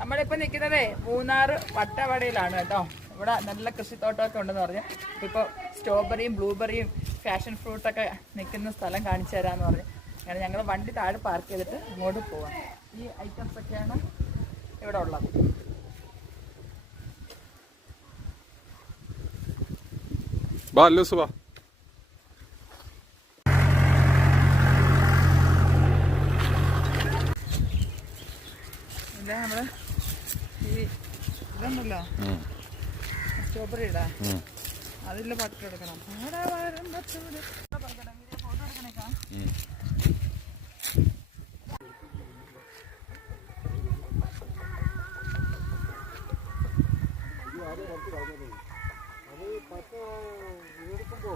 നമ്മളിപ്പോൾ നിൽക്കുന്നതേ മൂന്നാർ വട്ടവടയിലാണ് കേട്ടോ. ഇവിടെ നല്ല കൃഷിത്തോട്ടമൊക്കെ ഉണ്ടെന്ന് പറഞ്ഞു. ഇപ്പോൾ സ്ട്രോബെറിയും ബ്ലൂബെറിയും ഫാഷൻ ഫ്രൂട്ടൊക്കെ നിൽക്കുന്ന സ്ഥലം കാണിച്ചു തരാമെന്ന് പറഞ്ഞു. അങ്ങനെ ഞങ്ങൾ വണ്ടി താഴെ പാർക്ക് ചെയ്തിട്ട് അങ്ങോട്ട് പോവാം. ഈ ഐറ്റംസ് ഒക്കെയാണ് ഇവിടെ ഉള്ളത്. ഇല്ല നമ്മള് ഈ ഇതുണ്ടല്ലോ സ്ട്രോബെറി ഇടാ അതിൽ പട്ട് എടുക്കണം. ഫോട്ടോ എടുക്കണേക്കാം. അത് പത്ത് എടുക്കുമ്പോ